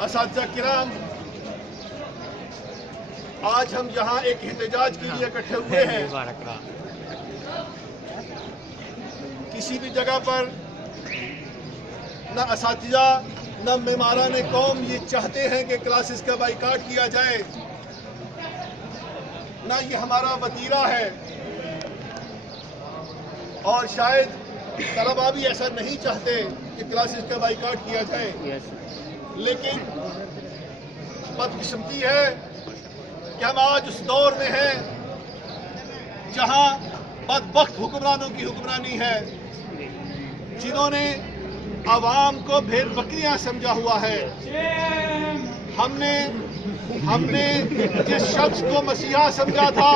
असातिज़ा किराम, आज हम यहाँ एक एहतजाज के लिए इकट्ठे हुए हैं। किसी भी जगह पर न असातिज़ा न मेमारान कौम ये चाहते हैं कि क्लासेस का बाइकाट किया जाए, ना ये हमारा वतीरा है, और शायद तलबा भी ऐसा नहीं चाहते कि क्लासेस का बाइकाट किया जाए। लेकिन बदकिस्मती है कि हम आज उस दौर में हैं जहां बदबख्त हुक्मरानों की हुक्मरानी है, जिन्होंने अवाम को भेड़ बकरियां समझा हुआ है। हमने जिस शख्स को मसीहा समझा था,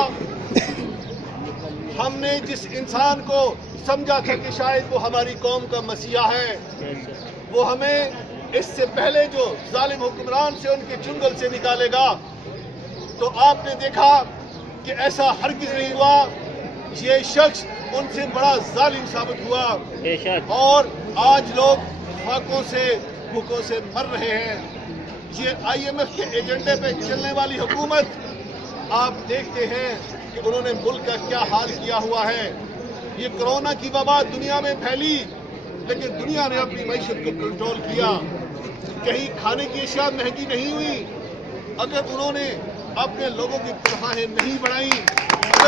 हमने जिस इंसान को समझा था कि शायद वो हमारी कौम का मसीहा है, वो हमें इससे पहले जो जालिम हुक्मरान से उनके चुंगल से निकालेगा। तो आपने देखा कि ऐसा हरगिज़ नहीं हुआ। ये शख्स उनसे बड़ा जालिम साबित हुआ और आज लोग फाकों से भूखों से मर रहे हैं। ये IMF के एजेंडे पे चलने वाली हुकूमत, आप देखते हैं कि उन्होंने मुल्क का क्या हाल किया हुआ है। ये कोरोना की वबा दुनिया में फैली, लेकिन दुनिया ने अपनी मईशत को कंट्रोल किया। कहीं खाने की अशिया महंगी नहीं हुई। अगर उन्होंने अपने लोगों की तनख्वाहें नहीं बढ़ाई, तो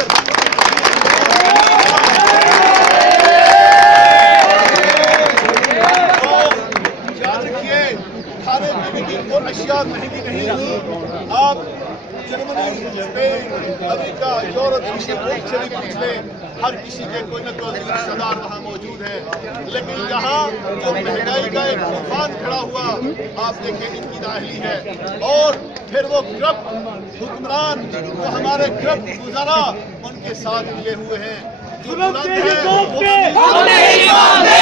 याद रखिए खाने पीने की और अशिया महंगी नहीं हुई। आप जर्मनी, स्पेन, अमेरिका, यूरोप से भी पूछ लें, हर किसी के कोई न कोई रिश्तेदार वहाँ मौजूद है। लेकिन यहाँ जो महंगाई का एक तूफान खड़ा हुआ, आप देखें इनकी नाअहली है। और फिर वो करप्ट हुक्मरान, वो हमारे करप्ट गुजारा, उनके साथ मिले हुए हैं। हम नहीं मानते,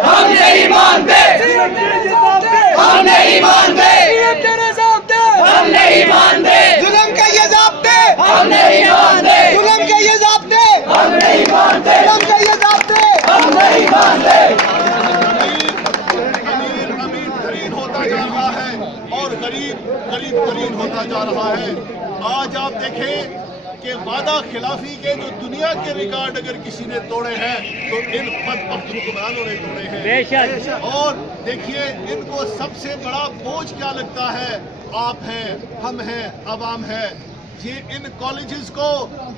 हम नहीं मानते, हम नहीं मानते, हम नहीं मानते, जुल्म का ये ज़ाब्ते, हम नहीं मानते, जुल्म के ये ज़ाब्ते, हम नहीं मानते, जुल्म के ये ज़ाब्ते, हम नहीं मानते। अमीर अमीर तरीन होता जा रहा है और गरीब गरीब तरीन होता जा रहा है। आज आप देखें कि वादा खिलाफी के जो दुनिया के रिकॉर्ड अगर किसी ने तोड़े हैं तो इन बदबख्त हुक्मरानों ने तोड़े हैं। और देखिए इनको सबसे बड़ा बोझ क्या लगता है? आप हैं, हम हैं, अवाम है। ये इन कॉलेजेस को,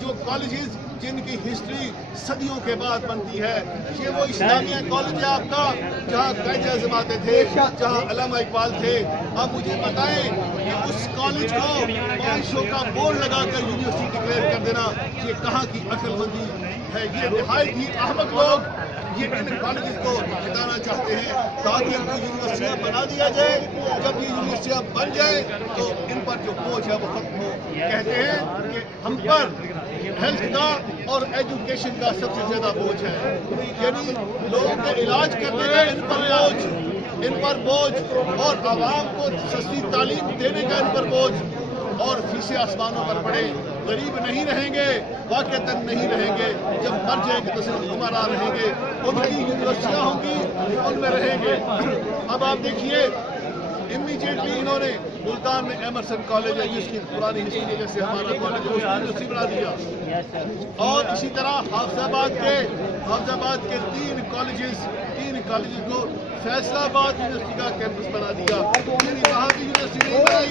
जो कॉलेजेस जिनकी हिस्ट्री सदियों के बाद बनती है, ये वो इस्लामिया कॉलेज है आपका, जहाँ कायदे आज़म आते थे, जहाँ अल्लामा इकबाल थे। अब मुझे बताएं कि उस कॉलेज को 500 का बोर्ड लगाकर यूनिवर्सिटी डिक्लेयर कर देना, ये कहाँ की अक्लमंदी है? ये निहायत ही अहमक लोग ये इन कॉलेज को हटाना चाहते हैं ताकि इनको यूनिवर्सिटियाँ बना दिया जाए। जब ये यूनिवर्सिटियाँ बन जाए तो इन पर जो बोझ है वो खत्म हो। कहते हैं कि हम पर हेल्थ का और एजुकेशन का सबसे ज्यादा बोझ है, यानी लोगों का इलाज करने का इन पर बोझ और आवाम को सस्ती तालीम देने का इन पर बोझ, और फीसें आसमानों पर पड़े। गरीब नहीं रहेंगे, वाक़तन नहीं रहेंगे। जब मर जाएंगे तो सिर्फ हुक्मरान रहेंगे, उनकी यूनिवर्सिटियाँ होंगी, उनमें रहेंगे। अब आप देखिए इमीडिएटली इन्होंने मुल्तान में एमरसन कॉलेज है, जिसकी पुरानी हिस्ट्री है, जैसे हमारा कॉलेज है, उसकी यूनिवर्सिटी बना दिया। और इसी तरह हाफिजाबाद के 3 कॉलेजेस को फैसलाबाद यूनिवर्सिटी का कैंपस बना दिया। वहाँ की यूनिवर्सिटी नहीं बनाई,